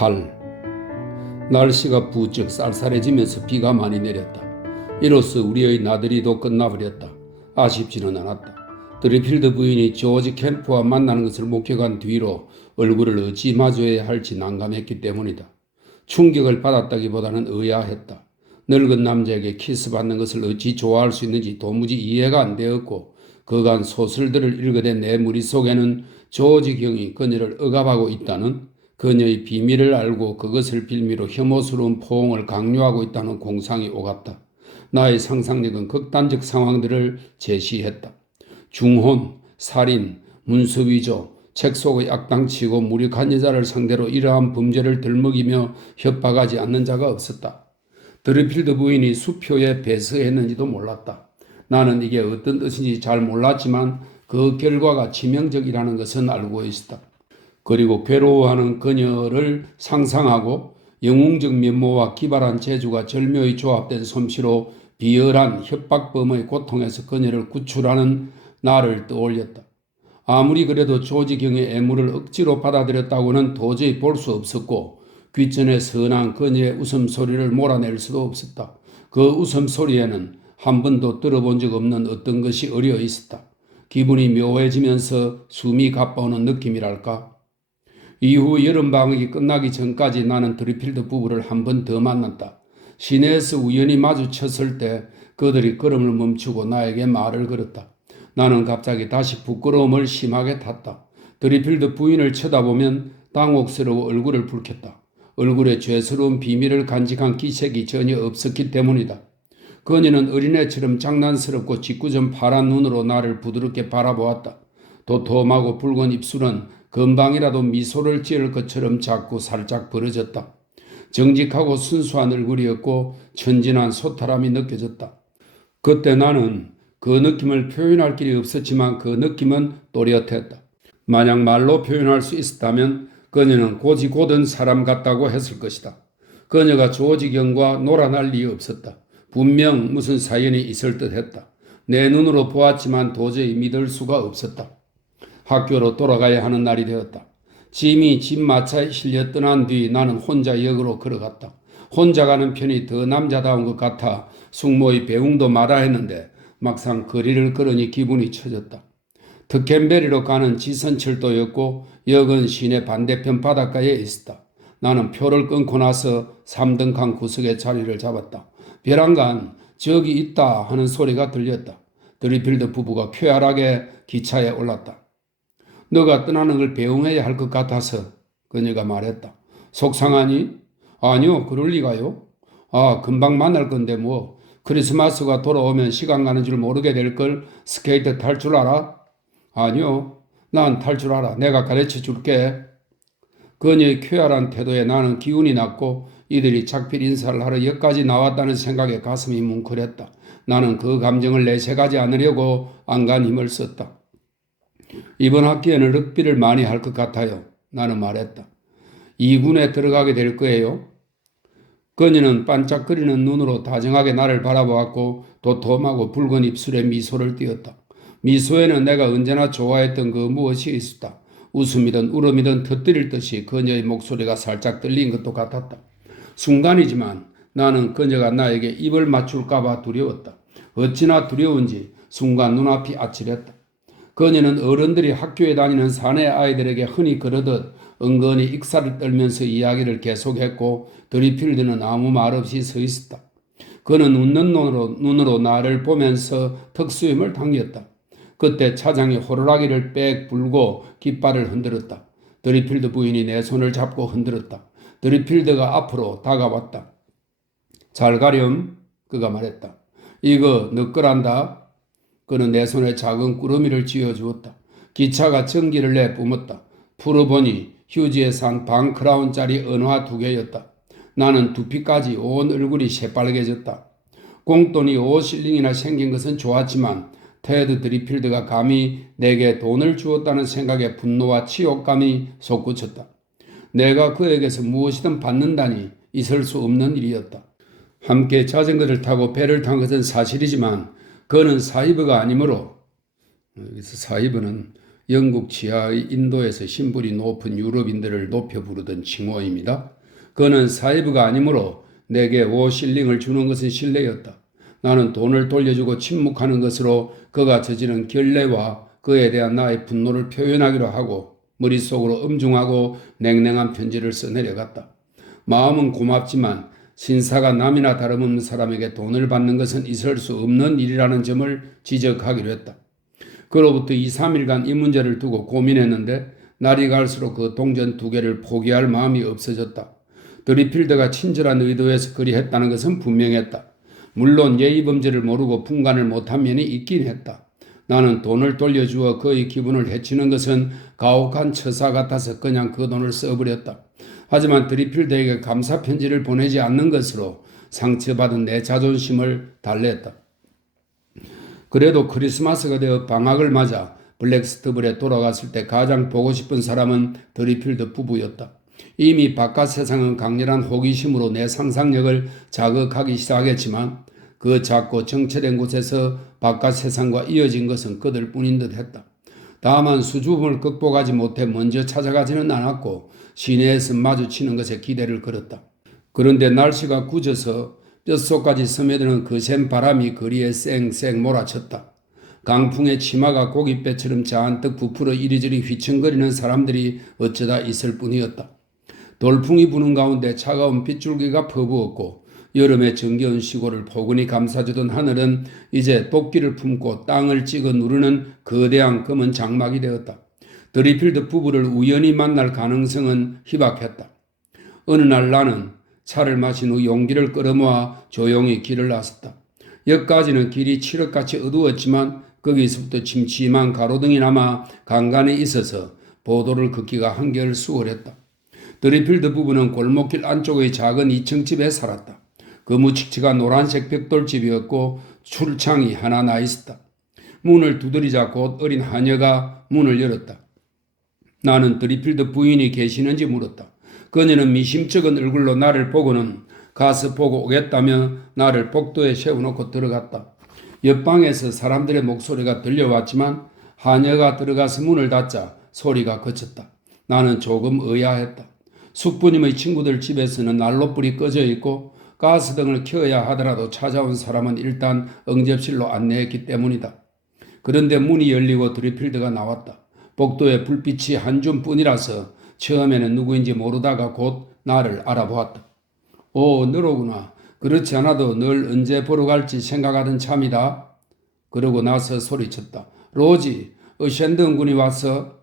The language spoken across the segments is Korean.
8. 날씨가 부쩍 쌀쌀해지면서 비가 많이 내렸다. 이로써 우리의 나들이도 끝나버렸다. 아쉽지는 않았다. 드리필드 부인이 조지 캠프와 만나는 것을 목격한 뒤로 얼굴을 어찌 마주해야 할지 난감했기 때문이다. 충격을 받았다기보다는 의아했다. 늙은 남자에게 키스받는 것을 어찌 좋아할 수 있는지 도무지 이해가 안 되었고, 그간 소설들을 읽어대 내 머릿속에는 조지 경이 그녀를 억압하고 있다는, 그녀의 비밀을 알고 그것을 빌미로 혐오스러운 포옹을 강요하고 있다는 공상이 오갔다. 나의 상상력은 극단적 상황들을 제시했다. 중혼, 살인, 문서위조, 책 속의 악당치고 무력한 여자를 상대로 이러한 범죄를 들먹이며 협박하지 않는 자가 없었다. 드리필드 부인이 수표에 배서했는지도 몰랐다. 나는 이게 어떤 뜻인지 잘 몰랐지만 그 결과가 치명적이라는 것은 알고 있었다. 그리고 괴로워하는 그녀를 상상하고 영웅적 면모와 기발한 재주가 절묘히 조합된 솜씨로 비열한 협박범의 고통에서 그녀를 구출하는 나를 떠올렸다. 아무리 그래도 조지 경의 애무를 억지로 받아들였다고는 도저히 볼 수 없었고, 귓전에 선한 그녀의 웃음소리를 몰아낼 수도 없었다. 그 웃음소리에는 한 번도 들어본 적 없는 어떤 것이 어려 있었다. 기분이 묘해지면서 숨이 가빠오는 느낌이랄까. 이후 여름방학이 끝나기 전까지 나는 드리필드 부부를 한 번 더 만났다. 시내에서 우연히 마주쳤을 때 그들이 걸음을 멈추고 나에게 말을 걸었다. 나는 갑자기 다시 부끄러움을 심하게 탔다. 드리필드 부인을 쳐다보면 당혹스러워 얼굴을 붉혔다. 얼굴에 죄스러운 비밀을 간직한 기색이 전혀 없었기 때문이다. 그녀는 어린애처럼 장난스럽고 짓궂은 파란 눈으로 나를 부드럽게 바라보았다. 도톰하고 붉은 입술은 금방이라도 미소를 지을 것처럼 자꾸 살짝 벌어졌다. 정직하고 순수한 얼굴이었고 천진한 소탈함이 느껴졌다. 그때 나는 그 느낌을 표현할 길이 없었지만 그 느낌은 또렷했다. 만약 말로 표현할 수 있었다면 그녀는 고지고든 사람 같다고 했을 것이다. 그녀가 조지 경과 놀아날 리 없었다. 분명 무슨 사연이 있을 듯했다. 내 눈으로 보았지만 도저히 믿을 수가 없었다. 학교로 돌아가야 하는 날이 되었다. 짐이 집 마차에 실려 떠난 뒤 나는 혼자 역으로 걸어갔다. 혼자 가는 편이 더 남자다운 것 같아 숙모의 배웅도 마라 했는데 막상 거리를 걸으니 기분이 처졌다. 득캔베리로 가는 지선철도였고 역은 시내 반대편 바닷가에 있었다. 나는 표를 끊고 나서 3등 칸 구석에 자리를 잡았다. 벼랑간 저기 있다 하는 소리가 들렸다. 드리필드 부부가 쾌활하게 기차에 올랐다. 너가 떠나는 걸 배웅해야 할 것 같아서, 그녀가 말했다. 속상하니? 아니요, 그럴 리가요. 아, 금방 만날 건데 뭐. 크리스마스가 돌아오면 시간 가는 줄 모르게 될걸. 스케이트 탈 줄 알아? 아니요, 난 탈 줄 알아. 내가 가르쳐 줄게. 그녀의 쾌활한 태도에 나는 기운이 났고 이들이 작별 인사를 하러 여기까지 나왔다는 생각에 가슴이 뭉클했다. 나는 그 감정을 내색하지 않으려고 안간 힘을 썼다. 이번 학기에는 럭비를 많이 할 것 같아요. 나는 말했다. 2군에 들어가게 될 거예요. 그녀는 반짝거리는 눈으로 다정하게 나를 바라보았고 도톰하고 붉은 입술에 미소를 띄었다. 미소에는 내가 언제나 좋아했던 그 무엇이 있었다. 웃음이든 울음이든 터뜨릴 듯이 그녀의 목소리가 살짝 떨린 것도 같았다. 순간이지만 나는 그녀가 나에게 입을 맞출까봐 두려웠다. 어찌나 두려운지 순간 눈앞이 아찔했다. 그녀는 어른들이 학교에 다니는 사내 아이들에게 흔히 그러듯 은근히 익살을 떨면서 이야기를 계속했고 드리필드는 아무 말 없이 서 있었다. 그는 웃는 눈으로 나를 보면서 턱수염을 당겼다. 그때 차장이 호루라기를 빽 불고 깃발을 흔들었다. 드리필드 부인이 내 손을 잡고 흔들었다. 드리필드가 앞으로 다가왔다. 잘 가렴, 그가 말했다. 이거 너 거란다. 그는 내 손에 작은 꾸러미를 쥐어주었다. 기차가 전기를 내 뿜었다. 풀어보니 휴지에 산 반 크라운짜리 은화 2개였다. 나는 두피까지 온 얼굴이 새빨개졌다. 공돈이 5실링이나 생긴 것은 좋았지만 테드 드리필드가 감히 내게 돈을 주었다는 생각에 분노와 치욕감이 솟구쳤다. 내가 그에게서 무엇이든 받는다니 있을 수 없는 일이었다. 함께 자전거를 타고 배를 탄 것은 사실이지만 그는 사이버가 아니므로, 여기서 사이버는 영국 지하의 인도에서 신분이 높은 유럽인들을 높여 부르던 칭호입니다. 그는 사이브가 아니므로 내게 5실링을 주는 것은 신뢰였다. 나는 돈을 돌려주고 침묵하는 것으로 그가 저지른 결례와 그에 대한 나의 분노를 표현하기로 하고 머릿속으로 엄중하고 냉랭한 편지를 써내려갔다. 마음은 고맙지만 신사가 남이나 다름없는 사람에게 돈을 받는 것은 있을 수 없는 일이라는 점을 지적하기로 했다. 그로부터 2, 3일간 이 문제를 두고 고민했는데 날이 갈수록 그 동전 2개를 포기할 마음이 없어졌다. 드리필드가 친절한 의도에서 그리 했다는 것은 분명했다. 물론 예의범죄를 모르고 분간을 못한 면이 있긴 했다. 나는 돈을 돌려주어 그의 기분을 해치는 것은 가혹한 처사 같아서 그냥 그 돈을 써버렸다. 하지만 드리필드에게 감사 편지를 보내지 않는 것으로 상처받은 내 자존심을 달랬다. 그래도 크리스마스가 되어 방학을 맞아 블랙스터블에 돌아갔을 때 가장 보고 싶은 사람은 드리필드 부부였다. 이미 바깥 세상은 강렬한 호기심으로 내 상상력을 자극하기 시작했지만 그 작고 정체된 곳에서 바깥 세상과 이어진 것은 그들 뿐인 듯 했다. 다만 수줍음을 극복하지 못해 먼저 찾아가지는 않았고 시내에서 마주치는 것에 기대를 걸었다. 그런데 날씨가 굳어서 뼛속까지 스며드는 거센 바람이 거리에 쌩쌩 몰아쳤다. 강풍에 치마가 고깃배처럼 잔뜩 부풀어 이리저리 휘청거리는 사람들이 어쩌다 있을 뿐이었다. 돌풍이 부는 가운데 차가운 빗줄기가 퍼부었고 여름의 정겨운 시골을 포근히 감싸주던 하늘은 이제 도끼를 품고 땅을 찍어 누르는 거대한 검은 장막이 되었다. 드리필드 부부를 우연히 만날 가능성은 희박했다. 어느 날 나는 차를 마신 후 용기를 끌어모아 조용히 길을 나섰다. 역까지는 길이 칠흑같이 어두웠지만 거기서부터 침침한 가로등이 남아 간간히 있어서 보도를 걷기가 한결 수월했다. 드리필드 부부는 골목길 안쪽의 작은 2층 집에 살았다. 거무칙칙한 노란색 벽돌집이었고 출창이 하나 나 있었다. 문을 두드리자 곧 어린 하녀가 문을 열었다. 나는 드리필드 부인이 계시는지 물었다. 그녀는 미심쩍은 얼굴로 나를 보고는 가서 보고 오겠다며 나를 복도에 세워놓고 들어갔다. 옆방에서 사람들의 목소리가 들려왔지만 하녀가 들어가서 문을 닫자 소리가 그쳤다. 나는 조금 의아했다. 숙부님의 친구들 집에서는 난로불이 꺼져 있고 가스등을 켜야 하더라도 찾아온 사람은 일단 응접실로 안내했기 때문이다. 그런데 문이 열리고 드리필드가 나왔다. 복도에 불빛이 한 줌뿐이라서 처음에는 누구인지 모르다가 곧 나를 알아보았다. 오, 너로구나. 그렇지 않아도 널 언제 보러 갈지 생각하던 참이다. 그러고 나서 소리쳤다. 로지, 샌든 군이 왔어.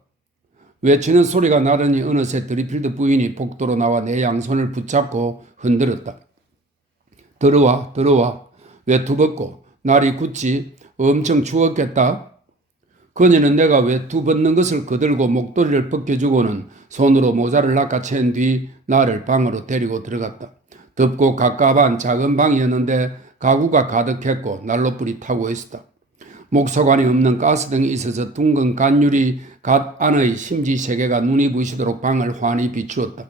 외치는 소리가 나더니 어느새 드리필드 부인이 복도로 나와 내 양손을 붙잡고 흔들었다. 들어와, 들어와. 외투 벗고. 날이 굳지. 엄청 추웠겠다. 그녀는 내가 외투 벗는 것을 거들고 목도리를 벗겨주고는 손으로 모자를 낚아챈 뒤 나를 방으로 데리고 들어갔다. 덥고 갑갑한 작은 방이었는데 가구가 가득했고 난로불이 타고 있었다. 목소관이 없는 가스등이 있어서 둥근 간유리 갓 안의 심지 세계가 눈이 부시도록 방을 환히 비추었다.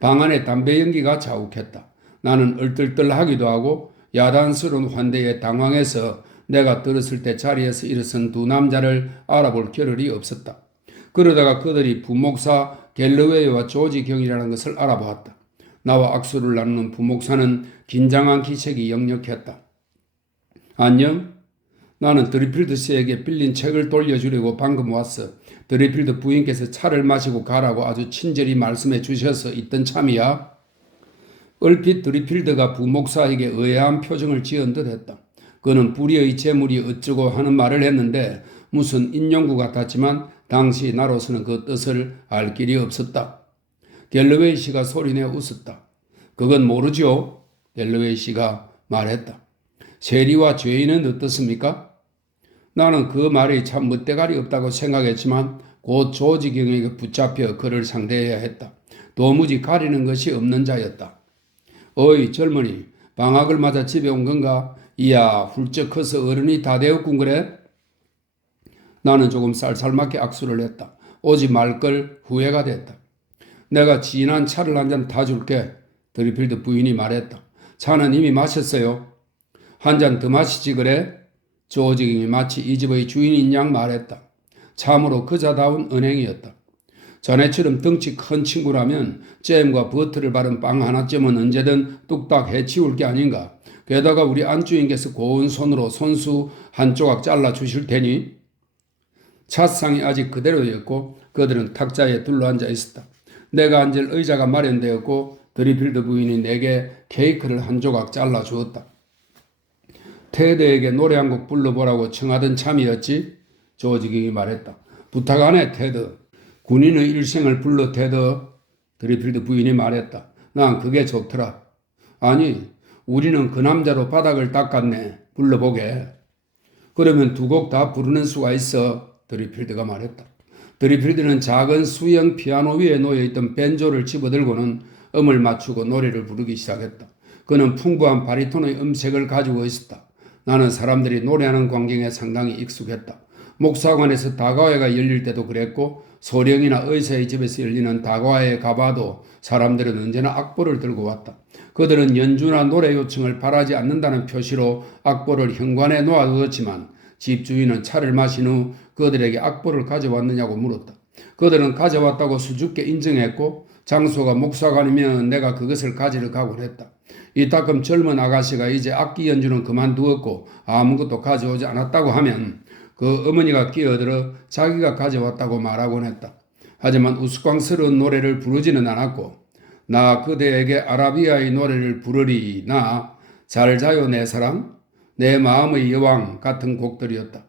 방 안에 담배 연기가 자욱했다. 나는 얼떨떨하기도 하고 야단스러운 환대에 당황해서 내가 들었을 때 자리에서 일어선 두 남자를 알아볼 겨를이 없었다. 그러다가 그들이 부목사 갤러웨이와 조지 경이라는 것을 알아보았다. 나와 악수를 나누는 부목사는 긴장한 기색이 역력했다. 안녕? 나는 드리필드 씨에게 빌린 책을 돌려주려고 방금 왔어. 드리필드 부인께서 차를 마시고 가라고 아주 친절히 말씀해 주셔서 있던 참이야. 얼핏 드리필드가 부목사에게 의아한 표정을 지은 듯 했다. 그는 불의의 재물이 어쩌고 하는 말을 했는데 무슨 인용구 같았지만 당시 나로서는 그 뜻을 알 길이 없었다. 갤러웨이 씨가 소리내어 웃었다. 그건 모르죠. 갤러웨이 씨가 말했다. 세리와 죄인은 어떻습니까? 나는 그 말이 참 멋대가리 없다고 생각했지만 곧 조지 경에게 붙잡혀 그를 상대해야 했다. 도무지 가리는 것이 없는 자였다. 어이 젊은이, 방학을 맞아 집에 온 건가? 이야, 훌쩍 커서 어른이 다 되었군 그래? 나는 조금 쌀쌀맞게 악수를 했다. 오지 말걸 후회가 됐다. 내가 진한 차를 한 잔 타줄게. 드리필드 부인이 말했다. 차는 이미 마셨어요. 한 잔 더 마시지 그래? 조지경이 마치 이 집의 주인인 양 말했다. 참으로 그자다운 은행이었다. 자네처럼 덩치 큰 친구라면 잼과 버터를 바른 빵 하나쯤은 언제든 뚝딱 해치울 게 아닌가. 게다가 우리 안주인께서 고운 손으로 손수 한 조각 잘라 주실 테니. 찻상이 아직 그대로였고 그들은 탁자에 둘러앉아 있었다. 내가 앉을 의자가 마련되었고 드리필드 부인이 내게 케이크를 한 조각 잘라 주었다. 테드에게 노래 한 곡 불러보라고 청하던 참이었지? 조지 킹이 말했다. 부탁하네 테드. 군인의 일생을 불러 테드. 드리필드 부인이 말했다. 난 그게 좋더라. 아니 우리는 그 남자로 바닥을 닦았네. 불러보게. 그러면 두 곡 다 부르는 수가 있어. 드리필드가 말했다. 드리필드는 작은 수영 피아노 위에 놓여있던 벤조를 집어들고는 음을 맞추고 노래를 부르기 시작했다. 그는 풍부한 바리톤의 음색을 가지고 있었다. 나는 사람들이 노래하는 광경에 상당히 익숙했다. 목사관에서 다과회가 열릴 때도 그랬고 소령이나 의사의 집에서 열리는 다과회에 가봐도 사람들은 언제나 악보를 들고 왔다. 그들은 연주나 노래 요청을 바라지 않는다는 표시로 악보를 현관에 놓아두었지만 집주인은 차를 마신 후 그들에게 악보를 가져왔느냐고 물었다. 그들은 가져왔다고 수줍게 인정했고 장소가 목사관이면 내가 그것을 가지러 가곤 했다. 이따금 젊은 아가씨가 이제 악기 연주는 그만두었고 아무것도 가져오지 않았다고 하면 그 어머니가 끼어들어 자기가 가져왔다고 말하곤 했다. 하지만 우스꽝스러운 노래를 부르지는 않았고 나 그대에게 아라비아의 노래를 부르리나 잘 자요 내 사랑 내 마음의 여왕 같은 곡들이었다.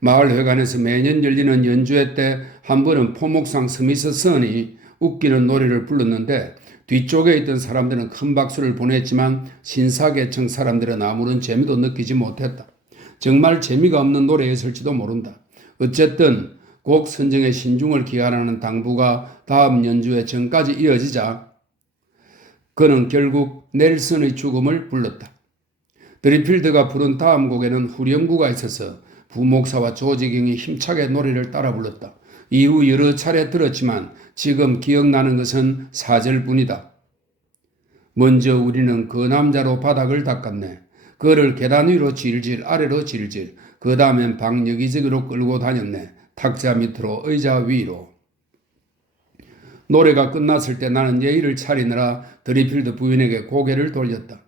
마을회관에서 매년 열리는 연주회 때 한 번은 포목상 스미스 선이 웃기는 노래를 불렀는데 뒤쪽에 있던 사람들은 큰 박수를 보냈지만 신사계층 사람들은 아무런 재미도 느끼지 못했다. 정말 재미가 없는 노래였을지도 모른다. 어쨌든 곡 선정에 신중을 기하라는 당부가 다음 연주회 전까지 이어지자 그는 결국 넬슨의 죽음을 불렀다. 드리필드가 부른 다음 곡에는 후렴구가 있어서 부목사와 조지경이 힘차게 노래를 따라 불렀다. 이후 여러 차례 들었지만 지금 기억나는 것은 4절뿐이다. 먼저 우리는 그 남자로 바닥을 닦았네. 그를 계단 위로 질질 아래로 질질 그 다음엔 방 여기저기로 끌고 다녔네. 탁자 밑으로 의자 위로. 노래가 끝났을 때 나는 예의를 차리느라 드리필드 부인에게 고개를 돌렸다.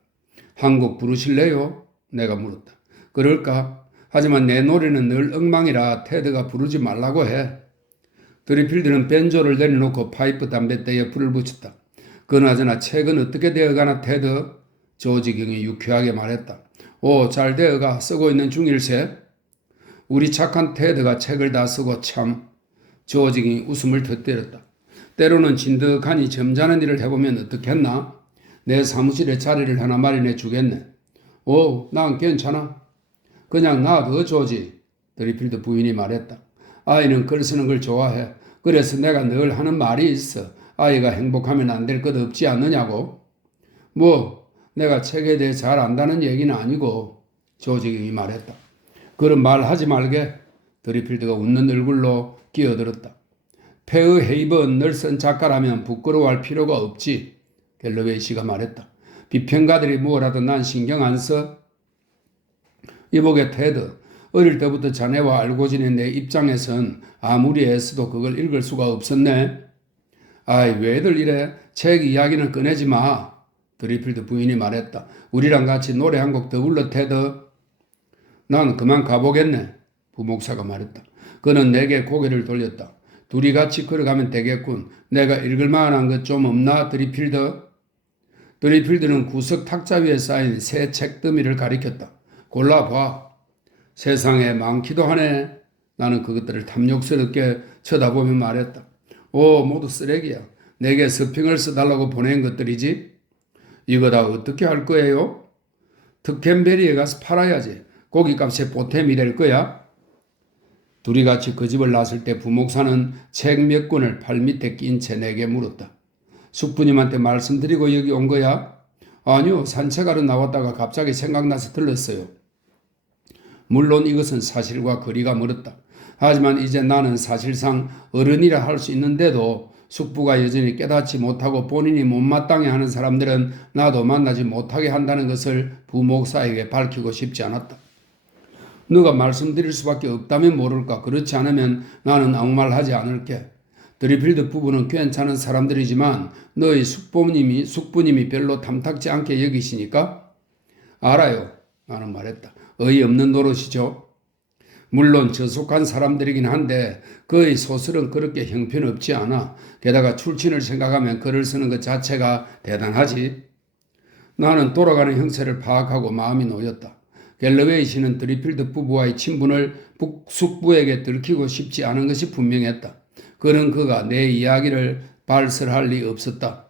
한 곡 부르실래요? 내가 물었다. 그럴까? 하지만 내 노래는 늘 엉망이라 테드가 부르지 말라고 해. 드리필드는 벤조를 내려놓고 파이프 담뱃대에 불을 붙였다. 그나저나 책은 어떻게 되어가나 테드? 조지경이 유쾌하게 말했다. 오, 잘 되어가 쓰고 있는 중일세. 우리 착한 테드가 책을 다 쓰고 참. 조지경이 웃음을 터뜨렸다. 때로는 진득하니 점잖은 일을 해보면 어떻겠나? 내 사무실에 자리를 하나 마련해 주겠네. 오, 난 괜찮아. 그냥 놔둬 조지. 드리필드 부인이 말했다. 아이는 글 쓰는 걸 좋아해. 그래서 내가 늘 하는 말이 있어. 아이가 행복하면 안 될 것 없지 않느냐고. 뭐 내가 책에 대해 잘 안다는 얘기는 아니고 조지경이 말했다. 그런 말 하지 말게. 드리필드가 웃는 얼굴로 끼어들었다. 페어 헤이번 널슨 작가라면 부끄러워할 필요가 없지. 갤러웨이 씨가 말했다. 비평가들이 뭐라든 난 신경 안 써. 이보게 테드. 어릴 때부터 자네와 알고 지낸 내 입장에선 아무리 애써도 그걸 읽을 수가 없었네. 아이 왜들 이래. 책 이야기는 꺼내지 마. 드리필드 부인이 말했다. 우리랑 같이 노래 한 곡 더 불러 테드. 난 그만 가보겠네. 부목사가 말했다. 그는 내게 고개를 돌렸다. 둘이 같이 걸어가면 되겠군. 내가 읽을 만한 것 좀 없나 드리필드? 드리필드는 구석 탁자 위에 쌓인 새 책더미를 가리켰다. 골라봐. 세상에 많기도 하네. 나는 그것들을 탐욕스럽게 쳐다보며 말했다. 오, 모두 쓰레기야. 내게 서핑을 써달라고 보낸 것들이지. 이거 다 어떻게 할 거예요? 특캔베리에 가서 팔아야지. 고기값에 보탬이 될 거야. 둘이 같이 그 집을 나설 때 부목사는 책 몇 권을 팔 밑에 낀 채 내게 물었다. 숙부님한테 말씀드리고 여기 온 거야? 아니요, 산책하러 나왔다가 갑자기 생각나서 들렀어요. 물론 이것은 사실과 거리가 멀었다. 하지만 이제 나는 사실상 어른이라 할 수 있는데도 숙부가 여전히 깨닫지 못하고 본인이 못마땅해 하는 사람들은 나도 만나지 못하게 한다는 것을 부목사에게 밝히고 싶지 않았다. 너가 말씀드릴 수밖에 없다면 모를까. 그렇지 않으면 나는 아무 말 하지 않을게. 드리필드 부부는 괜찮은 사람들이지만 너희 숙부님이 별로 탐탁지 않게 여기시니까? 알아요. 나는 말했다. 어이없는 노릇이죠. 물론 저속한 사람들이긴 한데 그의 소설은 그렇게 형편없지 않아. 게다가 출신을 생각하면 글을 쓰는 것 자체가 대단하지. 나는 돌아가는 형세를 파악하고 마음이 놓였다. 갤러웨이 씨는 드리필드 부부와의 친분을 숙부에게 들키고 싶지 않은 것이 분명했다. 그는 그가 내 이야기를 발설할 리 없었다.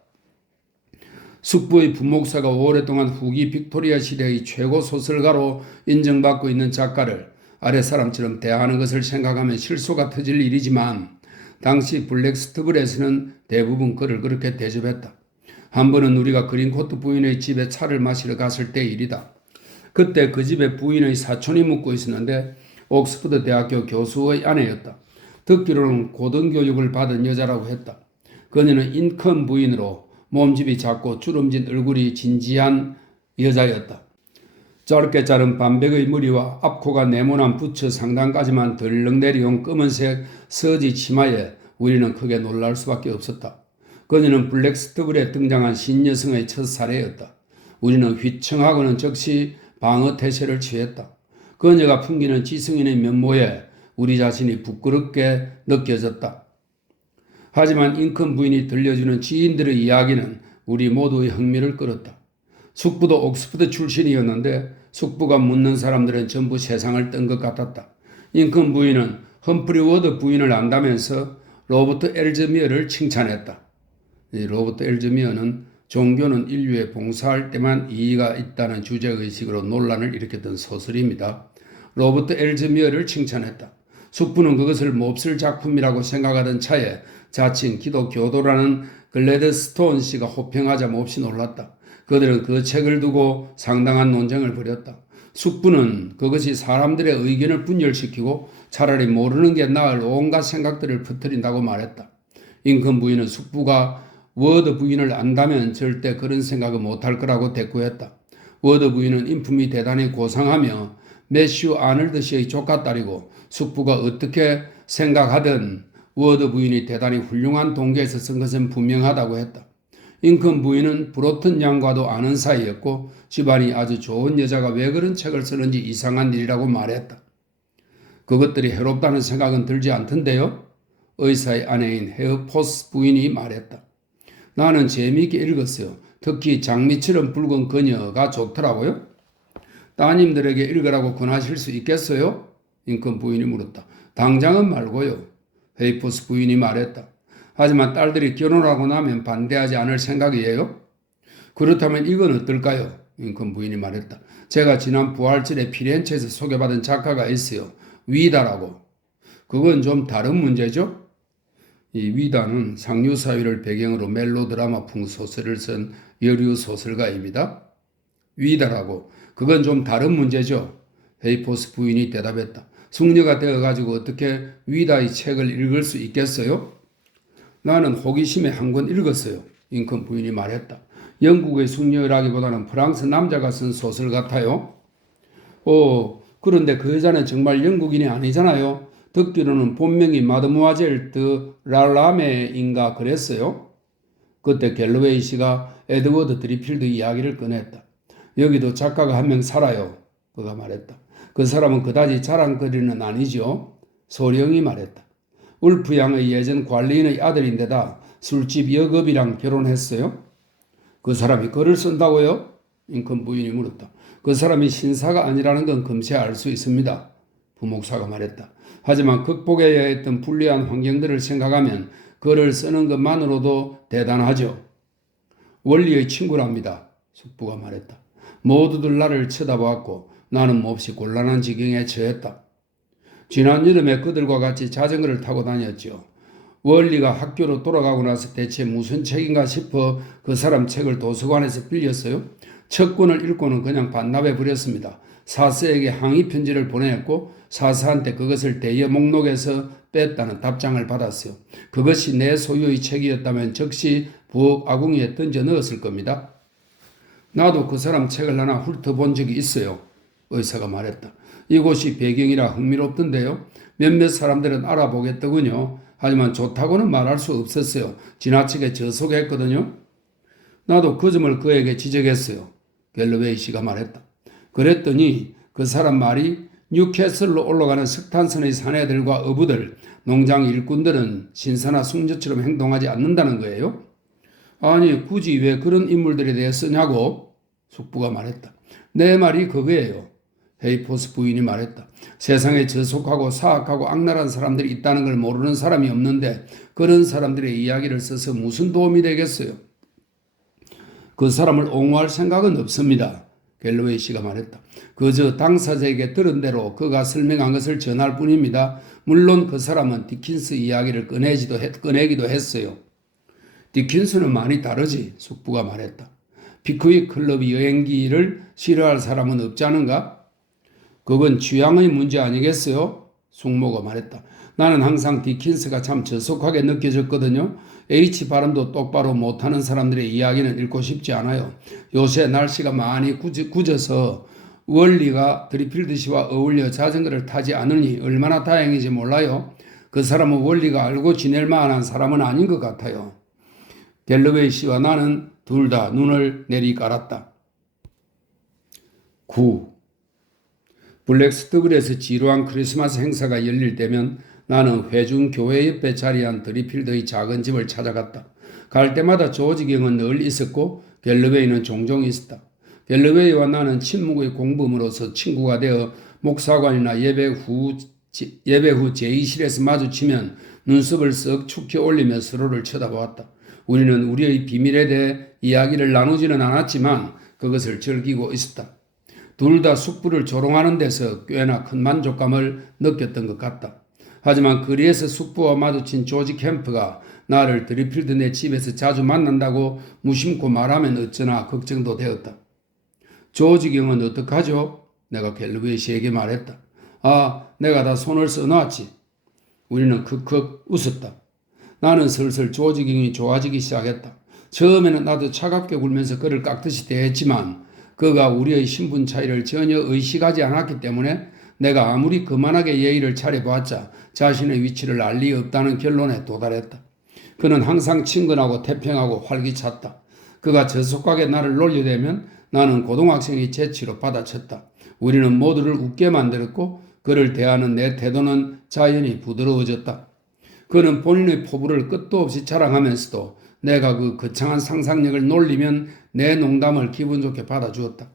숙부의 부목사가 오랫동안 후기 빅토리아 시대의 최고 소설가로 인정받고 있는 작가를 아랫사람처럼 대하는 것을 생각하면 실소가 터질 일이지만 당시 블랙스트블에서는 대부분 그를 그렇게 대접했다. 한 번은 우리가 그린코트 부인의 집에 차를 마시러 갔을 때의 일이다. 그때 그 집에 부인의 사촌이 묵고 있었는데 옥스퍼드 대학교 교수의 아내였다. 듣기로는 고등교육을 받은 여자라고 했다. 그녀는 인컨 부인으로 몸집이 작고 주름진 얼굴이 진지한 여자였다. 짧게 자른 반백의 머리와 앞코가 네모난 부처 상단까지만 덜렁 내려온 검은색 서지 치마에 우리는 크게 놀랄 수밖에 없었다. 그녀는 블랙스트블에 등장한 신여성의 첫 사례였다. 우리는 휘청하고는 즉시 방어 태세를 취했다. 그녀가 풍기는 지성인의 면모에 우리 자신이 부끄럽게 느껴졌다. 하지만 인컨 부인이 들려주는 지인들의 이야기는 우리 모두의 흥미를 끌었다. 숙부도 옥스퍼드 출신이었는데 숙부가 묻는 사람들은 전부 세상을 뜬 것 같았다. 인컨 부인은 험프리 워드 부인을 안다면서 로버트 엘즈미어를 칭찬했다. 이 로버트 엘즈미어는 종교는 인류에 봉사할 때만 이의가 있다는 주제의식으로 논란을 일으켰던 소설입니다. 로버트 엘즈미어를 칭찬했다. 숙부는 그것을 몹쓸 작품이라고 생각하던 차에 자칭 기독교도라는 글래드스톤 씨가 호평하자 몹시 놀랐다. 그들은 그 책을 두고 상당한 논쟁을 벌였다. 숙부는 그것이 사람들의 의견을 분열시키고 차라리 모르는 게 나을 온갖 생각들을 퍼뜨린다고 말했다. 인컨 부인은 숙부가 워드 부인을 안다면 절대 그런 생각은 못할 거라고 대꾸했다. 워드 부인은 인품이 대단히 고상하며 매슈 아널드 씨의 조카딸이고 숙부가 어떻게 생각하든 워드 부인이 대단히 훌륭한 동기에서 쓴 것은 분명하다고 했다. 인컨 부인은 브로튼 양과도 아는 사이였고 집안이 아주 좋은 여자가 왜 그런 책을 쓰는지 이상한 일이라고 말했다. 그것들이 해롭다는 생각은 들지 않던데요? 의사의 아내인 헤어포스 부인이 말했다. 나는 재미있게 읽었어요. 특히 장미처럼 붉은 그녀가 좋더라고요. 따님들에게 읽으라고 권하실 수 있겠어요? 인컨 부인이 물었다. 당장은 말고요. 헤이포스 부인이 말했다. 하지만 딸들이 결혼하고 나면 반대하지 않을 생각이에요? 그렇다면 이건 어떨까요? 인컨 부인이 말했다. 제가 지난 부활절에 피렌체에서 소개받은 작가가 있어요. 위다라고. 그건 좀 다른 문제죠? 이 위다는 상류사회를 배경으로 멜로드라마풍 소설을 쓴 여류 소설가입니다. 위다라고. 그건 좀 다른 문제죠? 헤이포스 부인이 대답했다. 숙녀가 되어가지고 어떻게 위다의 책을 읽을 수 있겠어요? 나는 호기심에 한 권 읽었어요. 인컨 부인이 말했다. 영국의 숙녀라기보다는 프랑스 남자가 쓴 소설 같아요. 그런데 그 여자는 정말 영국인이 아니잖아요. 듣기로는 본명이 마드모아젤 드 랄라메인가 그랬어요. 그때 갤러웨이 씨가 에드워드 드리필드 이야기를 꺼냈다. 여기도 작가가 한 명 살아요. 그가 말했다. 그 사람은 그다지 자랑거리는 아니죠. 소령이 말했다. 울프 양의 예전 관리인의 아들인데다 술집 여급이랑 결혼했어요. 그 사람이 글을 쓴다고요? 인컨 부인이 물었다. 그 사람이 신사가 아니라는 건 금세 알 수 있습니다. 부목사가 말했다. 하지만 극복해야 했던 불리한 환경들을 생각하면 글을 쓰는 것만으로도 대단하죠. 원리의 친구랍니다. 숙부가 말했다. 모두들 나를 쳐다보았고 나는 몹시 곤란한 지경에 처했다. 지난 여름에 그들과 같이 자전거를 타고 다녔죠. 원리가 학교로 돌아가고 나서 대체 무슨 책인가 싶어 그 사람 책을 도서관에서 빌렸어요. 첫 권을 읽고는 그냥 반납해 버렸습니다. 사스에게 항의 편지를 보냈고 사스한테 그것을 대여 목록에서 뺐다는 답장을 받았어요. 그것이 내 소유의 책이었다면 즉시 부엌 아궁이에 던져 넣었을 겁니다. 나도 그 사람 책을 하나 훑어본 적이 있어요. 의사가 말했다. 이곳이 배경이라 흥미롭던데요. 몇몇 사람들은 알아보겠더군요. 하지만 좋다고는 말할 수 없었어요. 지나치게 저속했거든요. 나도 그 점을 그에게 지적했어요. 갤러웨이 씨가 말했다. 그랬더니 그 사람 말이 뉴캐슬로 올라가는 석탄선의 사내들과 어부들, 농장 일꾼들은 신사나 숙녀처럼 행동하지 않는다는 거예요. 아니 굳이 왜 그런 인물들에 대해 쓰냐고 숙부가 말했다. 내 말이 그거예요. 헤이포스 부인이 말했다. 세상에 저속하고 사악하고 악랄한 사람들이 있다는 걸 모르는 사람이 없는데 그런 사람들의 이야기를 써서 무슨 도움이 되겠어요? 그 사람을 옹호할 생각은 없습니다. 갤러웨이 씨가 말했다. 그저 당사자에게 들은 대로 그가 설명한 것을 전할 뿐입니다. 물론 그 사람은 디킨스 이야기를 꺼내기도 했어요. 디킨스는 많이 다르지, 숙부가 말했다. 피크윅 클럽 여행기를 싫어할 사람은 없지 않은가? 그건 취향의 문제 아니겠어요? 숙모가 말했다. 나는 항상 디킨스가 참 저속하게 느껴졌거든요. H 발음도 똑바로 못하는 사람들의 이야기는 읽고 싶지 않아요. 요새 날씨가 많이 굳어서 월리가 드리필드 씨와 어울려 자전거를 타지 않으니 얼마나 다행인지 몰라요. 그 사람은 월리가 알고 지낼 만한 사람은 아닌 것 같아요. 갤러웨이 씨와 나는 둘 다 눈을 내리깔았다. 9. 블랙스터블에서 지루한 크리스마스 행사가 열릴 때면 나는 회중 교회 옆에 자리한 드리필드의 작은 집을 찾아갔다. 갈 때마다 조지 경은 늘 있었고 갤러웨이는 종종 있었다. 갤러웨이와 나는 침묵의 공범으로서 친구가 되어 목사관이나 예배 후 제2실에서 마주치면 눈썹을 쓱 축혀 올리며 서로를 쳐다보았다. 우리는 우리의 비밀에 대해 이야기를 나누지는 않았지만 그것을 즐기고 있었다. 둘 다 숙부를 조롱하는 데서 꽤나 큰 만족감을 느꼈던 것 같다. 하지만 거리에서 숙부와 마주친 조지 캠프가 나를 드리필드 내 집에서 자주 만난다고 무심코 말하면 어쩌나 걱정도 되었다. 조지 경은 어떡하죠? 내가 갤러웨이 씨에게 말했다. 아, 내가 다 손을 써놨지. 우리는 크크 웃었다. 나는 슬슬 조지 경이 좋아지기 시작했다. 처음에는 나도 차갑게 굴면서 그를 깍듯이 대했지만 그가 우리의 신분 차이를 전혀 의식하지 않았기 때문에 내가 아무리 거만하게 예의를 차려봤자 자신의 위치를 알 리 없다는 결론에 도달했다. 그는 항상 친근하고 태평하고 활기찼다. 그가 저속하게 나를 놀려대면 나는 고등학생의 재치로 받아쳤다. 우리는 모두를 웃게 만들었고 그를 대하는 내 태도는 자연히 부드러워졌다. 그는 본인의 포부를 끝도 없이 자랑하면서도 내가 그 거창한 상상력을 놀리면 내 농담을 기분 좋게 받아주었다.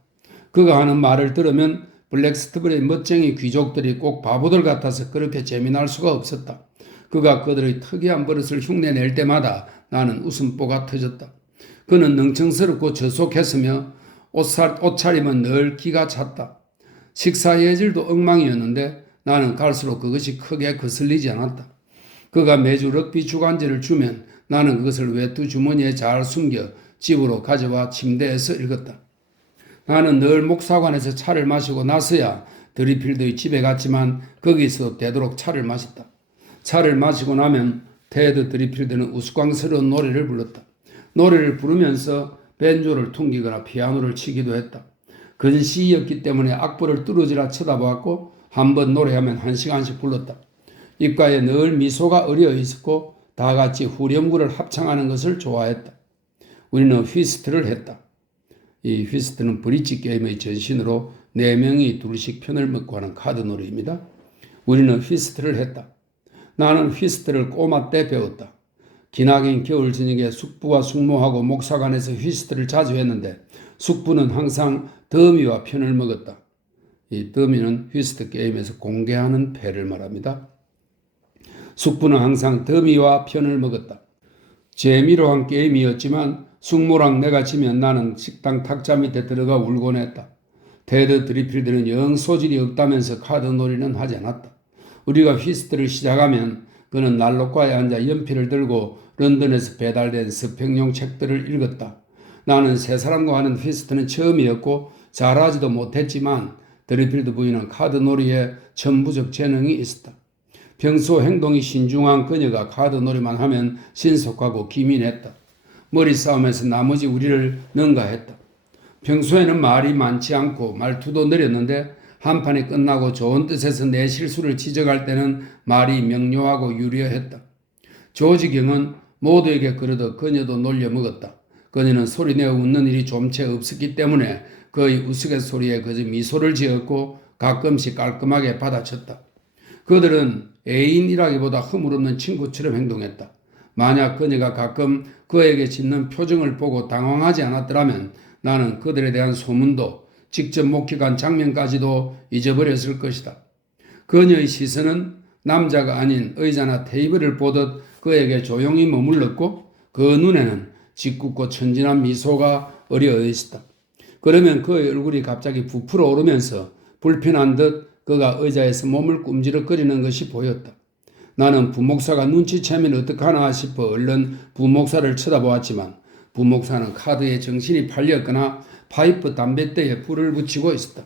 그가 하는 말을 들으면 블랙스터블의 멋쟁이 귀족들이 꼭 바보들 같아서 그렇게 재미날 수가 없었다. 그가 그들의 특이한 버릇을 흉내낼 때마다 나는 웃음보가 터졌다. 그는 능청스럽고 저속했으며 옷차림은 늘 기가 찼다. 식사 예절도 엉망이었는데 나는 갈수록 그것이 크게 거슬리지 않았다. 그가 매주 럭비 주간지를 주면 나는 그것을 외투 주머니에 잘 숨겨 집으로 가져와 침대에서 읽었다. 나는 늘 목사관에서 차를 마시고 나서야 드리필드의 집에 갔지만 거기서 되도록 차를 마셨다. 차를 마시고 나면 테드 드리필드는 우스꽝스러운 노래를 불렀다. 노래를 부르면서 벤조를 퉁기거나 피아노를 치기도 했다. 근시였기 때문에 악보를 뚫어지라 쳐다보았고 한 번 노래하면 1시간씩 불렀다. 입가에 늘 미소가 어려 있었고 다 같이 후렴구를 합창하는 것을 좋아했다. 우리는 휘스트를 했다. 이 휘스트는 브릿지 게임의 전신으로 4명이 둘씩 편을 먹고 하는 카드 놀이입니다. 우리는 휘스트를 했다. 나는 휘스트를 꼬마 때 배웠다. 기나긴 겨울 저녁에 숙부와 숙모하고 목사관에서 휘스트를 자주 했는데 숙부는 항상 더미와 편을 먹었다. 이 더미는 휘스트 게임에서 공개하는 패를 말합니다. 숙부는 항상 더미와 편을 먹었다. 재미로 한 게임이었지만 숙모랑 내가 지면 나는 식당 탁자 밑에 들어가 울곤 했다. 테드 드리필드는 영 소질이 없다면서 카드 놀이는 하지 않았다. 우리가 휘스트를 시작하면 그는 난로가에 앉아 연필을 들고 런던에서 배달된 스펙용 책들을 읽었다. 나는 세 사람과 하는 휘스트는 처음이었고 잘하지도 못했지만 드리필드 부인은 카드 놀이에 천부적 재능이 있었다. 평소 행동이 신중한 그녀가 카드 놀이만 하면 신속하고 기민했다. 머리 싸움에서 나머지 우리를 능가했다. 평소에는 말이 많지 않고 말투도 느렸는데 한판이 끝나고 좋은 뜻에서 내 실수를 지적할 때는 말이 명료하고 유려했다. 조지경은 모두에게 그러듯 그녀도 놀려먹었다. 그녀는 소리내어 웃는 일이 좀 채 없었기 때문에 그의 우스갯소리에 그저 미소를 지었고 가끔씩 깔끔하게 받아쳤다. 그들은 애인이라기보다 허물없는 친구처럼 행동했다. 만약 그녀가 가끔 그에게 짓는 표정을 보고 당황하지 않았더라면 나는 그들에 대한 소문도 직접 목격한 장면까지도 잊어버렸을 것이다. 그녀의 시선은 남자가 아닌 의자나 테이블을 보듯 그에게 조용히 머물렀고 그 눈에는 짓궂고 천진한 미소가 어려져 있었다. 그러면 그의 얼굴이 갑자기 부풀어 오르면서 불편한 듯 그가 의자에서 몸을 꿈지럭거리는 것이 보였다. 나는 부목사가 눈치채면 어떡하나 싶어 얼른 부목사를 쳐다보았지만 부목사는 카드에 정신이 팔렸거나 파이프 담뱃대에 불을 붙이고 있었다.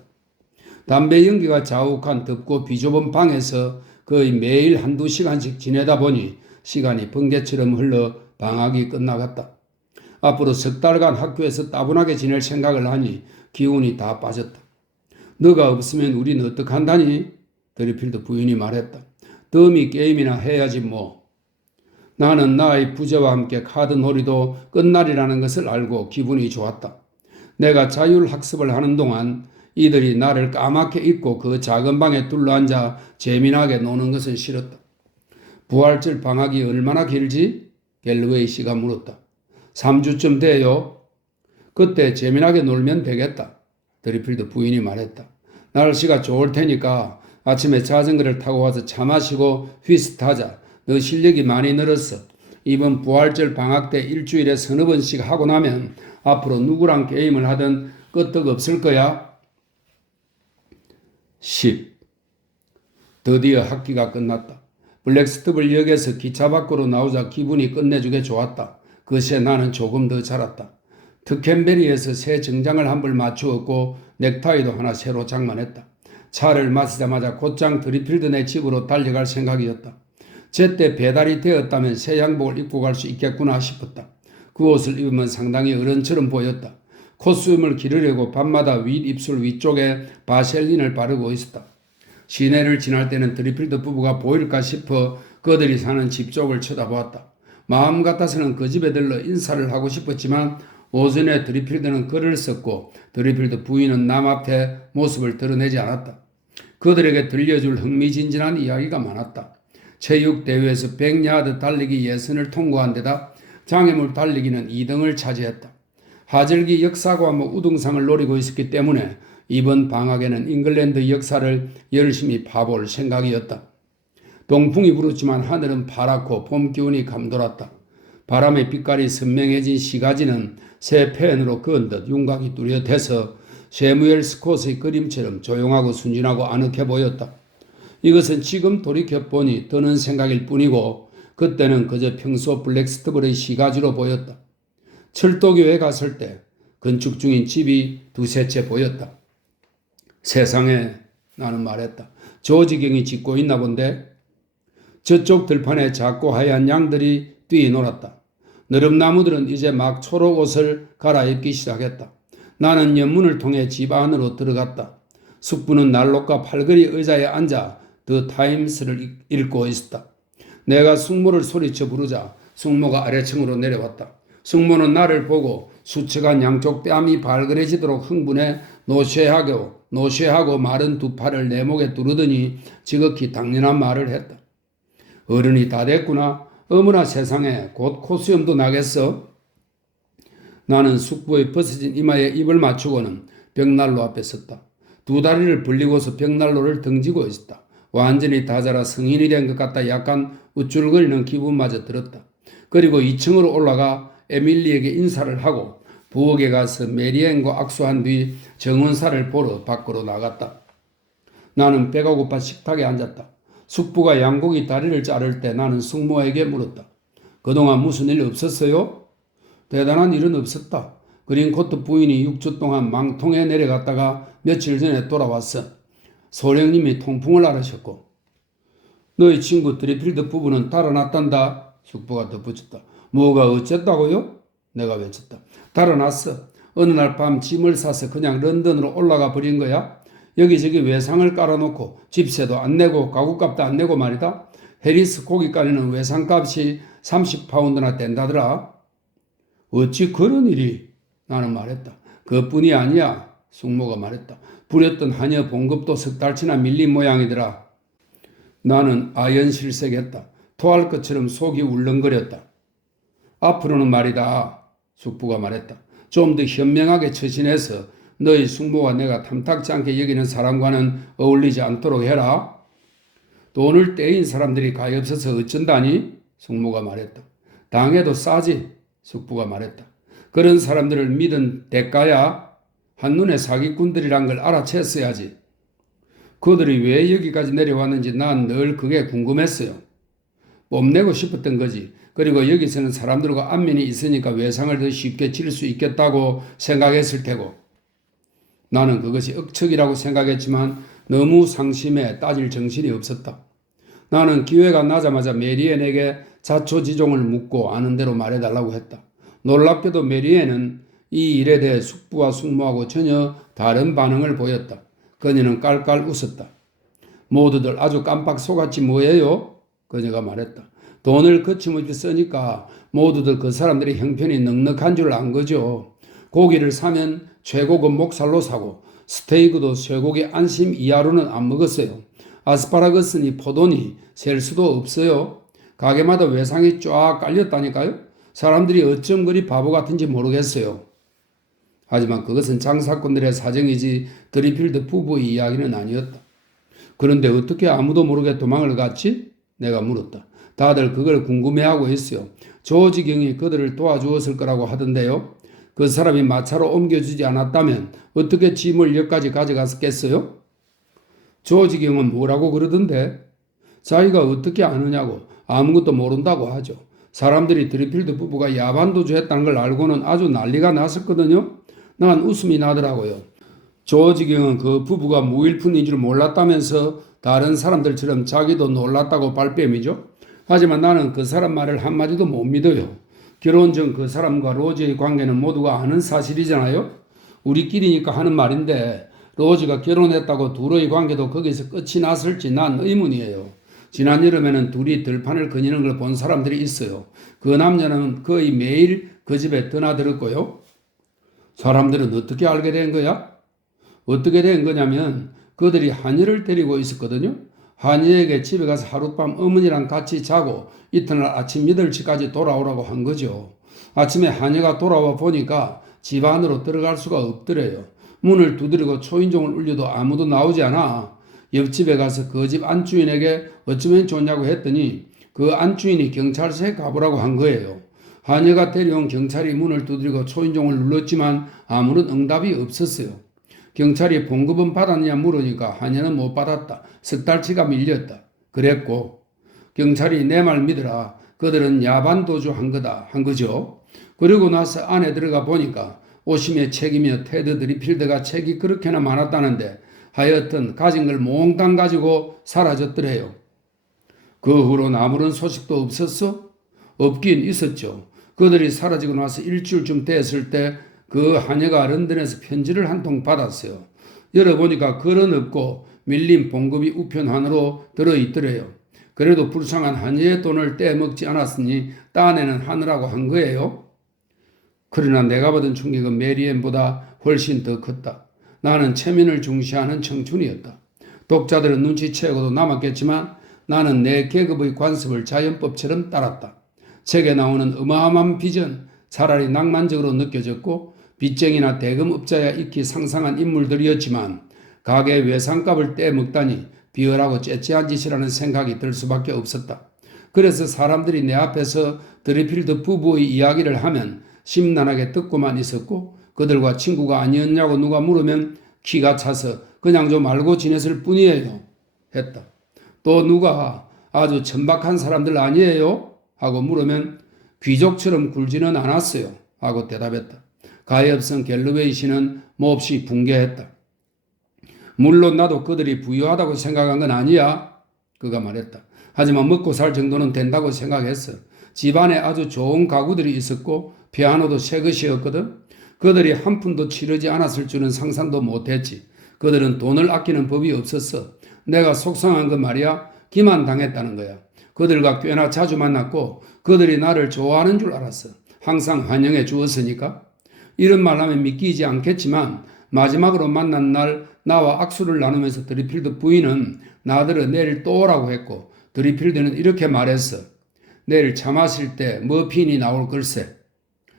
담배 연기가 자욱한 덥고 비좁은 방에서 거의 매일 한두 시간씩 지내다 보니 시간이 번개처럼 흘러 방학이 끝나갔다. 앞으로 석 달간 학교에서 따분하게 지낼 생각을 하니 기운이 다 빠졌다. 너가 없으면 우린 어떡한다니? 드리필드 부인이 말했다. 덤이 게임이나 해야지 뭐. 나는 나의 부재와 함께 카드 놀이도 끝날이라는 것을 알고 기분이 좋았다. 내가 자율학습을 하는 동안 이들이 나를 까맣게 잊고 그 작은 방에 둘러앉아 재미나게 노는 것은 싫었다. 부활절 방학이 얼마나 길지? 갤러웨이 씨가 물었다. 3주쯤 돼요. 그때 재미나게 놀면 되겠다. 드리필드 부인이 말했다. 날씨가 좋을 테니까 아침에 자전거를 타고 와서 차 마시고 휘스트하자. 너 실력이 많이 늘었어. 이번 부활절 방학 때 일주일에 서너 번씩 하고 나면 앞으로 누구랑 게임을 하든 끄떡 없을 거야. 10. 드디어 학기가 끝났다. 블랙스톱을 역에서 기차 밖으로 나오자 기분이 끝내주게 좋았다. 그새 나는 조금 더 자랐다. 특캔베리에서 새 정장을 한 벌 맞추었고 넥타이도 하나 새로 장만했다. 차를 마시자마자 곧장 드리필드네 집으로 달려갈 생각이었다. 제때 배달이 되었다면 새 양복을 입고 갈 수 있겠구나 싶었다. 그 옷을 입으면 상당히 어른처럼 보였다. 콧수염을 기르려고 밤마다 윗입술 위쪽에 바셀린을 바르고 있었다. 시내를 지날 때는 드리필드 부부가 보일까 싶어 그들이 사는 집 쪽을 쳐다보았다. 마음 같아서는 그 집에 들러 인사를 하고 싶었지만 오전에 드리필드는 글을 썼고 드리필드 부인은 남 앞에 모습을 드러내지 않았다. 그들에게 들려줄 흥미진진한 이야기가 많았다. 체육대회에서 100야드 달리기 예선을 통과한 데다 장애물 달리기는 2등을 차지했다. 하절기 역사과목 우등상을 노리고 있었기 때문에 이번 방학에는 잉글랜드 역사를 열심히 파볼 생각이었다. 동풍이 불었지만 하늘은 파랗고 봄 기운이 감돌았다. 바람의 빛깔이 선명해진 시가지는 새 펜으로 그은 듯 윤곽이 뚜렷해서 세무엘 스콧의 그림처럼 조용하고 순진하고 아늑해 보였다. 이것은 지금 돌이켜보니 드는 생각일 뿐이고 그때는 그저 평소 블랙스터블의 시가지로 보였다. 철도교에 갔을 때 건축 중인 집이 두세 채 보였다. 세상에, 나는 말했다. 조지경이 짓고 있나 본데? 저쪽 들판에 작고 하얀 양들이 뛰놀았다. 느릅나무들은 이제 막 초록 옷을 갈아입기 시작했다. 나는 연문을 통해 집 안으로 들어갔다. 숙부는 난로가 팔걸이 의자에 앉아 더 타임스를 읽고 있었다. 내가 숙모를 소리쳐 부르자 숙모가 아래층으로 내려왔다. 숙모는 나를 보고 수척한 양쪽 뺨이 발그레지도록 흥분해 노쇠하고 마른 두 팔을 내 목에 두르더니 지극히 당연한 말을 했다. 어른이 다 됐구나. 어머나 세상에, 곧 콧수염도 나겠어. 나는 숙부의 벗어진 이마에 입을 맞추고는 벽난로 앞에 섰다. 두 다리를 벌리고서 벽난로를 등지고 있었다. 완전히 다 자라 성인이 된 것 같다 약간 우쭐거리는 기분마저 들었다. 그리고 2층으로 올라가 에밀리에게 인사를 하고 부엌에 가서 메리앤과 악수한 뒤 정원사를 보러 밖으로 나갔다. 나는 배가 고파 식탁에 앉았다. 숙부가 양고기 다리를 자를 때 나는 숙모에게 물었다. 그동안 무슨 일 없었어요? 대단한 일은 없었다. 그린코트 부인이 6주 동안 망통에 내려갔다가 며칠 전에 돌아왔어. 소령님이 통풍을 앓으셨고. 너희 친구 드리필드 부부는 달아났단다. 숙부가 덧붙였다. 뭐가 어쨌다고요? 내가 외쳤다. 달아났어. 어느 날 밤 짐을 싸서 그냥 런던으로 올라가 버린 거야. 여기저기 외상을 깔아놓고 집세도 안 내고 가구값도 안 내고 말이다. 해리스 고깃가게는 외상값이 30파운드나 된다더라. 어찌 그런 일이? 나는 말했다. 그뿐이 아니야. 숙모가 말했다. 부렸던 한여 봉급도 석 달치나 밀린 모양이더라. 나는 아연실색했다. 토할 것처럼 속이 울렁거렸다. 앞으로는 말이다. 숙부가 말했다. 좀 더 현명하게 처신해서 너희 숙모와 내가 탐탁지 않게 여기는 사람과는 어울리지 않도록 해라. 돈을 떼인 사람들이 가엾어서 어쩐다니? 숙모가 말했다. 당해도 싸지. 숙부가 말했다. 그런 사람들을 믿은 대가야. 한눈에 사기꾼들이란 걸 알아챘어야지. 그들이 왜 여기까지 내려왔는지 난 늘 그게 궁금했어요. 뽐내고 싶었던 거지. 그리고 여기서는 사람들과 안면이 있으니까 외상을 더 쉽게 칠 수 있겠다고 생각했을 테고. 나는 그것이 억척이라고 생각했지만 너무 상심해 따질 정신이 없었다. 나는 기회가 나자마자 메리앤에게 자초지종을 묻고 아는 대로 말해달라고 했다. 놀랍게도 메리앤은 이 일에 대해 숙부와 숙모하고 전혀 다른 반응을 보였다. 그녀는 깔깔 웃었다. 모두들 아주 깜빡 속았지 뭐예요? 그녀가 말했다. 돈을 거침없이 쓰니까 모두들 그 사람들의 형편이 넉넉한 줄 안 거죠. 고기를 사면 최고급 목살로 사고 스테이크도 쇠고기 안심 이하로는 안 먹었어요. 아스파라거스니 포도니 셀 수도 없어요. 가게마다 외상이 쫙 깔렸다니까요. 사람들이 어쩜 그리 바보 같은지 모르겠어요. 하지만 그것은 장사꾼들의 사정이지 드리필드 부부의 이야기는 아니었다. 그런데 어떻게 아무도 모르게 도망을 갔지? 내가 물었다. 다들 그걸 궁금해하고 있어요. 조지경이 그들을 도와주었을 거라고 하던데요. 그 사람이 마차로 옮겨주지 않았다면 어떻게 짐을 여기까지 가져갔겠어요? 조지경은 뭐라고 그러던데? 자기가 어떻게 아느냐고 아무것도 모른다고 하죠. 사람들이 드리필드 부부가 야반도주 했다는 걸 알고는 아주 난리가 났었거든요. 난 웃음이 나더라고요. 조지경은 그 부부가 무일푼인 줄 몰랐다면서 다른 사람들처럼 자기도 놀랐다고 발뺌이죠. 하지만 나는 그 사람 말을 한마디도 못 믿어요. 결혼 전 그 사람과 로즈의 관계는 모두가 아는 사실이잖아요. 우리끼리니까 하는 말인데 로즈가 결혼했다고 둘의 관계도 거기서 끝이 났을지 난 의문이에요. 지난 여름에는 둘이 들판을 거니는 걸 본 사람들이 있어요. 그 남자는 거의 매일 그 집에 드나들었고요. 사람들은 어떻게 알게 된 거야? 어떻게 된 거냐면 그들이 한여를 데리고 있었거든요. 한여에게 집에 가서 하룻밤 어머니랑 같이 자고 이튿날 아침 8시까지 돌아오라고 한 거죠. 아침에 한여가 돌아와 보니까 집 안으로 들어갈 수가 없더래요. 문을 두드리고 초인종을 울려도 아무도 나오지 않아. 옆집에 가서 그 집 안주인에게 어쩌면 좋냐고 했더니 그 안주인이 경찰서에 가보라고 한 거예요. 한여가 데려온 경찰이 문을 두드리고 초인종을 눌렀지만 아무런 응답이 없었어요. 경찰이 봉급은 받았냐 물으니까 한여는 못 받았다. 석 달치가 밀렸다. 그랬고 경찰이 내 말 믿으라. 그들은 야반도주 한 거다. 한 거죠. 그리고 나서 안에 들어가 보니까 오심의 책이며 테드 드리필드가 책이 그렇게나 많았다는데 하여튼 가진 걸 몽땅 가지고 사라졌더래요. 그 후로는 아무런 소식도 없었어? 없긴 있었죠. 그들이 사라지고 나서 일주일쯤 됐을 때 그 한여가 런던에서 편지를 한 통 받았어요. 열어보니까 글은 없고 밀린 봉급이 우편함으로 들어있더래요. 그래도 불쌍한 한여의 돈을 떼먹지 않았으니 딴에는 하느라고 한 거예요. 그러나 내가 받은 충격은 메리앤보다 훨씬 더 컸다. 나는 체면을 중시하는 청춘이었다. 독자들은 눈치채고도 남았겠지만 나는 내 계급의 관습을 자연법처럼 따랐다. 책에 나오는 어마어마한 비전, 차라리 낭만적으로 느껴졌고 빚쟁이나 대금업자야 익히 상상한 인물들이었지만 가게 외상값을 떼먹다니 비열하고 째째한 짓이라는 생각이 들 수밖에 없었다. 그래서 사람들이 내 앞에서 드리필드 부부의 이야기를 하면 심란하게 듣고만 있었고 그들과 친구가 아니었냐고 누가 물으면 키가 차서 그냥 좀 알고 지냈을 뿐이에요. 했다. 또 누가 아주 천박한 사람들 아니에요? 하고 물으면 귀족처럼 굴지는 않았어요. 하고 대답했다. 가엾은 갤러웨이 씨는 몹시 붕괴했다. 물론 나도 그들이 부유하다고 생각한 건 아니야. 그가 말했다. 하지만 먹고 살 정도는 된다고 생각했어. 집안에 아주 좋은 가구들이 있었고 피아노도 새 것이었거든. 그들이 한 푼도 치르지 않았을 줄은 상상도 못했지. 그들은 돈을 아끼는 법이 없었어. 내가 속상한 건 말이야. 기만당했다는 거야. 그들과 꽤나 자주 만났고 그들이 나를 좋아하는 줄 알았어. 항상 환영해 주었으니까. 이런 말 하면 믿기지 않겠지만 마지막으로 만난 날 나와 악수를 나누면서 드리필드 부인은 나더러 내일 또 오라고 했고 드리필드는 이렇게 말했어. 내일 차 마실 때 머핀이 나올 걸세.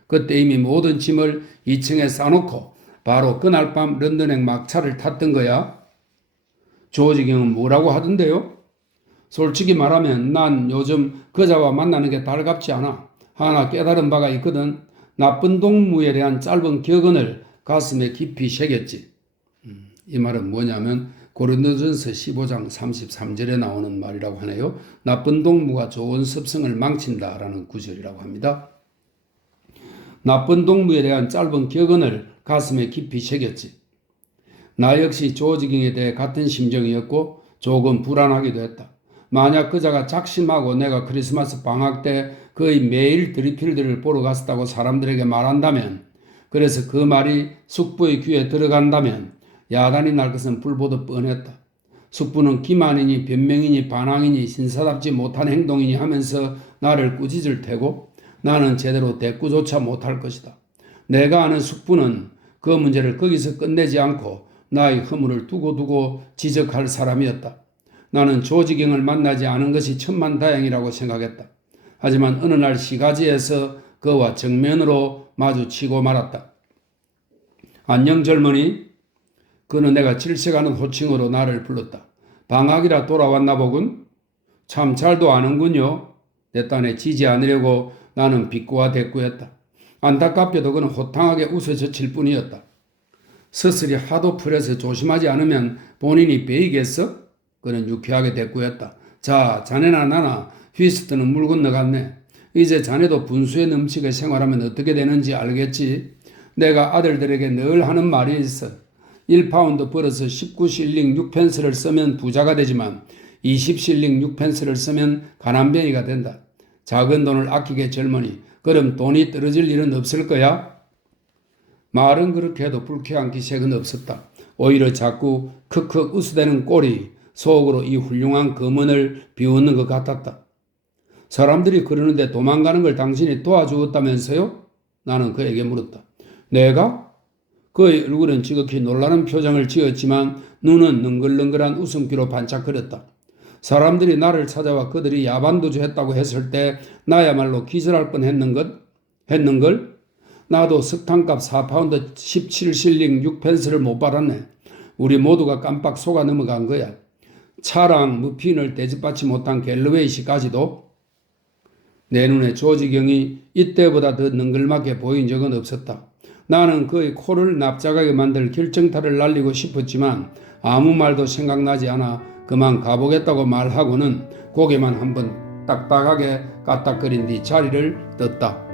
그때 이미 모든 짐을 2층에 싸놓고 바로 그날 밤 런던행 막차를 탔던 거야. 조지 경은 뭐라고 하던데요? 솔직히 말하면 난 요즘 그자와 만나는 게 달갑지 않아. 하나 깨달은 바가 있거든. 나쁜 동무에 대한 짧은 격언을 가슴에 깊이 새겼지. 이 말은 뭐냐면 고린도전서 15장 33절에 나오는 말이라고 하네요. 나쁜 동무가 좋은 습성을 망친다라는 구절이라고 합니다. 나쁜 동무에 대한 짧은 격언을 가슴에 깊이 새겼지. 나 역시 조지경에 대해 같은 심정이었고 조금 불안하기도 했다. 만약 그자가 작심하고 내가 크리스마스 방학 때 거의 매일 드리필드를 보러 갔었다고 사람들에게 말한다면, 그래서 그 말이 숙부의 귀에 들어간다면 야단이 날 것은 불보듯 뻔했다. 숙부는 기만이니 변명이니 반항이니 신사답지 못한 행동이니 하면서 나를 꾸짖을 테고 나는 제대로 대꾸조차 못할 것이다. 내가 아는 숙부는 그 문제를 거기서 끝내지 않고 나의 허물을 두고두고 지적할 사람이었다. 나는 조지경을 만나지 않은 것이 천만다행이라고 생각했다. 하지만 어느 날 시가지에서 그와 정면으로 마주치고 말았다. 안녕 젊은이. 그는 내가 질색하는 호칭으로 나를 불렀다. 방학이라 돌아왔나 보군. 참 잘도 아는군요. 내 딴에 지지 않으려고 나는 비꼬아 대꾸했다. 안타깝게도 그는 호탕하게 웃어젖힐 뿐이었다. 서슬이 하도 풀해서 조심하지 않으면 본인이 베이겠어? 그는 유쾌하게 대꾸했다. 자, 자네나 나나 휘스트는 물 건너갔네. 이제 자네도 분수에 넘치게 생활하면 어떻게 되는지 알겠지? 내가 아들들에게 늘 하는 말이 있어. 1파운드 벌어서 19실링 6펜스를 쓰면 부자가 되지만 20실링 6펜스를 쓰면 가난뱅이가 된다. 작은 돈을 아끼게 젊으니 그럼 돈이 떨어질 일은 없을 거야? 말은 그렇게 해도 불쾌한 기색은 없었다. 오히려 자꾸 크크 웃으대는 꼴이 속으로 이 훌륭한 검언을 비웃는 것 같았다. 사람들이 그러는데 도망가는 걸 당신이 도와주었다면서요? 나는 그에게 물었다. 내가? 그의 얼굴은 지극히 놀라는 표정을 지었지만 눈은 능글능글한 웃음기로 반짝거렸다. 사람들이 나를 찾아와 그들이 야반도주 했다고 했을 때 나야말로 기절할 뻔했는걸? 나도 석탄값 4파운드 17실링 6펜스를 못 받았네. 우리 모두가 깜빡 속아 넘어간 거야. 차랑 머핀을 대접받지 못한 갤러웨이 씨까지도. 내 눈에 조지경이 이때보다 더 능글맞게 보인 적은 없었다. 나는 그의 코를 납작하게 만들 결정타를 날리고 싶었지만 아무 말도 생각나지 않아 그만 가보겠다고 말하고는 고개만 한번 딱딱하게 까딱거린 뒤 자리를 떴다.